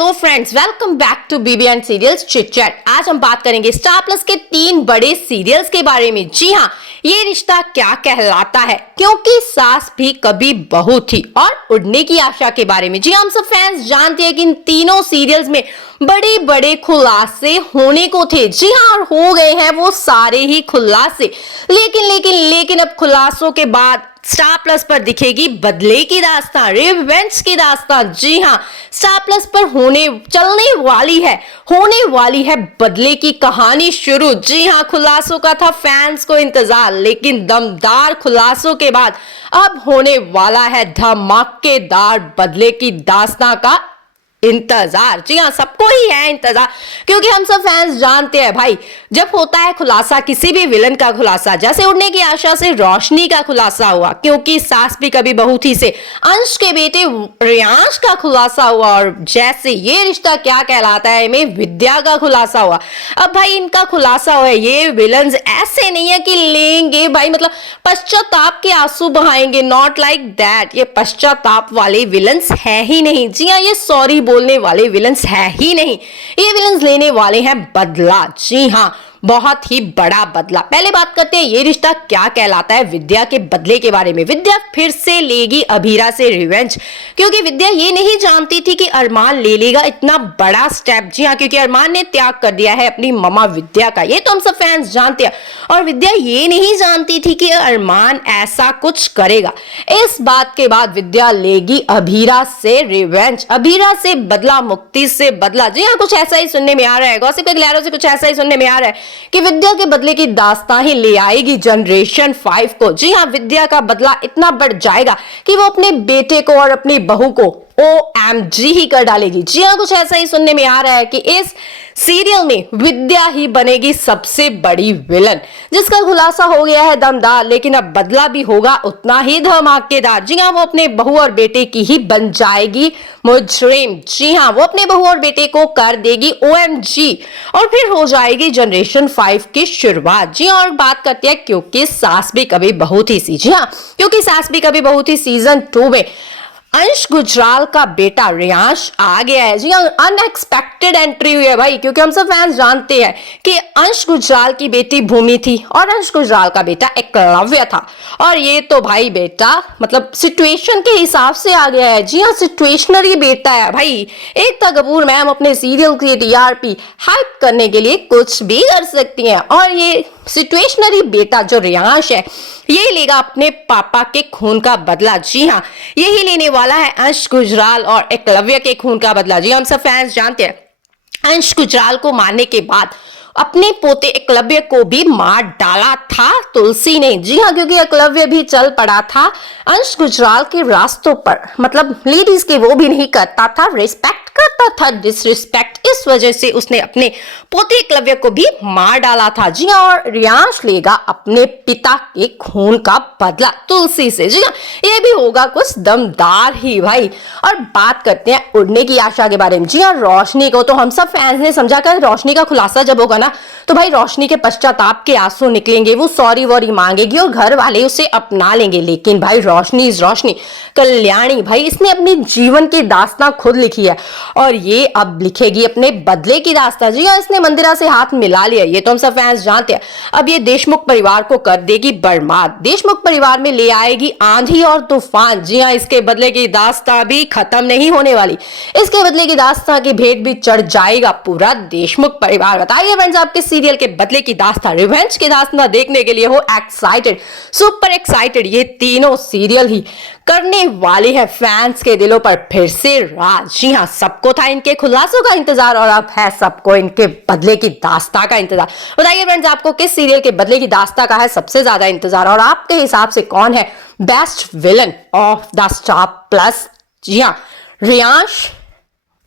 Hello friends, welcome back to BB and serials chit chat. आज हम बात करेंगे स्टार प्लस के 3 बड़े सीरियल्स के बारे में। जी हाँ, ये रिश्ता क्या कहलाता है, क्योंकि सास भी कभी बहू थी, और उड़ने की आशा के बारे में। जी हम सब फैंस जानते हैं कि इन तीनों सीरियल्स में बड़े बड़े खुलासे होने को थे। जी हाँ, और हो गए हैं वो सारे ही खुलासे। लेकिन अब खुलासों के बाद स्टार प्लस पर दिखेगी बदले की दास्तां, रिवेंज की दास्तां। जी हाँ, स्टार प्लस पर होने वाली है बदले की कहानी शुरू। जी हाँ, खुलासों का था फैंस को इंतजार, लेकिन दमदार खुलासों के बाद अब होने वाला है धमाकेदार बदले की दास्तां का इंतजार। जी हाँ, सबको ही है इंतजार, क्योंकि हम सब फैंस जानते हैं भाई, जब होता है खुलासा, किसी भी विलन का खुलासा, जैसे उड़ने की आशा से रोशनी का खुलासा हुआ, क्योंकि सास भी कभी बहू थी से अंश के बेटे रियांश का खुलासा हुआ, और जैसे ये रिश्ता क्या कहलाता है में विद्या का खुलासा हुआ। अब भाई इनका खुलासा हुआ है, ये विलन्स ऐसे नहीं है कि लेंगे भाई, मतलब पश्चाताप के आंसू बहाएंगे, नॉट लाइक दैट। ये पश्चाताप वाले विलन्स है ही नहीं। जी हाँ, ये सॉरी बोलने वाले विलन्स है ही नहीं। ये विलन्स लेने वाले हैं बदला। जी हाँ, बहुत ही बड़ा बदला। पहले बात करते हैं ये रिश्ता क्या कहलाता है विद्या के बदले के बारे में। विद्या फिर से लेगी अभीरा से रिवेंज, क्योंकि विद्या ये नहीं जानती थी कि अरमान ले लेगा इतना बड़ा स्टेप। जी हाँ, क्योंकि अरमान ने त्याग कर दिया है अपनी ममा विद्या का, ये तो हम सब फैंस जानते हैं। और विद्या ये नहीं जानती थी कि अरमान ऐसा कुछ करेगा। इस बात के बाद विद्या लेगी अभीरा से रिवेंज, अभीरा से बदला, मुक्ति से बदला। जी हाँ, कुछ ऐसा ही सुनने में आ रहा है, गॉसिप के गलियारों से कुछ ऐसा ही सुनने में आ रहा है कि विद्या के बदले की दास्तां ही ले आएगी जनरेशन 5 को। जी हाँ, विद्या का बदला इतना बढ़ जाएगा कि वो अपने बेटे को और अपनी बहू को OMG ही कर डालेगी। जी हाँ, कुछ ऐसा ही सुनने में आ रहा है कि इस सीरियल में विद्या ही बनेगी सबसे बड़ी विलन, जिसका खुलासा हो गया है दमदार, लेकिन अब बदला भी होगा उतना ही धमाकेदार। जी हाँ, वो अपने बहू और बेटे की ही बन जाएगी मुजरिम। जी हाँ, वो अपने बहू और बेटे को कर देगी OMG, और फिर हो जाएगी जनरेशन 5 की शुरुआत। जी हाँ, और बात करते हैं क्योंकि सास भी कभी बहू थी। जी हाँ, क्योंकि सास भी कभी बहू थी सीजन 2 में अंश गुजराल का बेटा रियांश आ गया है। जी अनएक्सपेक्टेड एंट्री हुई है भाई, क्योंकि हम सब फैंस जानते हैं कि अंश गुजराल की बेटी भूमि थी और अंश गुजराल का बेटा एकलव्य था, और ये तो भाई बेटा मतलब सिचुएशन के हिसाब से आ गया है। जी हाँ, सिचुएशनरी बेटा है भाई। एकता कपूर मैम अपने सीरियल की TRP हाइप करने के लिए कुछ भी कर सकती हैं, और ये सिचुएशनरी बेटा जो रियांश है, ये लेगा अपने पापा के खून का बदला। जी हाँ, यही लेने वाला है अंश गुजराल और एकलव्य के खून का बदला। जी हम सब फैंस जानते हैं अंश गुजराल को मारने के बाद अपने पोते एकलव्य को भी मार डाला था तुलसी ने। जी हाँ, क्योंकि एकलव्य भी चल पड़ा था अंश गुजराल के रास्तों पर, मतलब लेडीज के वो भी नहीं करता था, रिस्पेक्ट करता था, डिसरिस्पेक्ट। इस वजह से उसने अपने पोते एकलव्य को भी मार डाला था। जी हाँ, और रियांश लेगा अपने पिता के खून का बदला तुलसी से। जी हाँ, ये भी होगा कुछ दमदार ही भाई। और बात करते हैं उड़ने की आशा के बारे में। जी हाँ, रोशनी को तो हम सब फैंस ने समझा कर रोशनी का खुलासा जब होगा ना, तो भाई रोशनी के पश्चाताप के आंसू निकलेंगे, वो सॉरी वॉरी मांगेगी और घर वाले उसे अपना लेंगे। लेकिन भाई रोशनी इज रोशनी, कल्याणी भाई, इसने अपने जीवन की दास्तां खुद लिखी है, और ये अब लिखेगी अपने बदले की दास्तां। जी हाँ, इसने मंदिरा से हाथ मिला लिया, ये तो हम सब फैंस जानते हैं। अब ये देशमुख परिवार को कर देगी बर्बाद, देशमुख परिवार में ले आएगी आंधी और तूफान। जी हाँ, इसके बदले की दास्तां भी खत्म नहीं होने वाली, इसके बदले की दास्तां की भेंट भी चढ़ जाएगा पूरा देशमुख परिवार। बताइए फ्रेंड्स, आपके सीरियल के बदले की दास्तां, रिवेंज की दास्तां देखने के लिए हो एक्साइटेड, सुपर एक्साइटेड। ये तीनों सीरियल ही करने वाले हैं फैंस के दिलों पर फिर से राज। जी हाँ, सबको था इनके खुलासों का इंतजार, और अब है सबको इनके बदले की दास्तां का इंतजार। बताइए फ्रेंड्स, आपको किस सीरियल के बदले की दास्तां का है सबसे ज्यादा इंतजार, और आपके हिसाब से कौन है best villain of the Star Plus? जी हाँ, रियांश,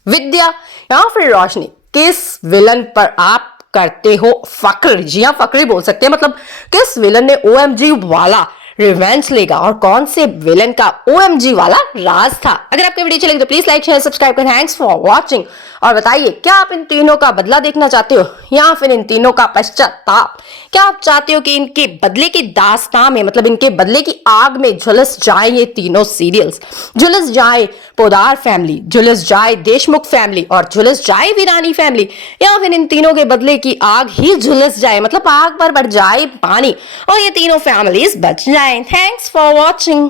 विद्या या फिर रोशनी, किस विलन पर आप करते हो फक्र? जी हाँ, फक्र ही बोल सकते हैं, मतलब किस विलन ने OMG वाला रिवेंज लेगा और कौन से विलन का OMG वाला राज था। अगर आपको वीडियो चलेगी तो प्लीज लाइक शेयर सब्सक्राइब करें। Thanks for watching. और बताइए, क्या आप इन तीनों का बदला देखना चाहते हो या फिर इन तीनों का पश्चाताप? क्या आप चाहते हो कि इनके बदले की दास्तां में, मतलब इनके बदले की आग में झुलस जाए ये तीनों सीरियल्स, झुलस जाए पोदार फैमिली, झुलस जाए देशमुख फैमिली और झुलस जाए वीरानी फैमिली, या फिर इन तीनों के बदले की आग ही झुलस जाए, मतलब आग पर बढ़ जाए पानी और ये तीनों फैमिलीज बच जाएं? Thanks for watching.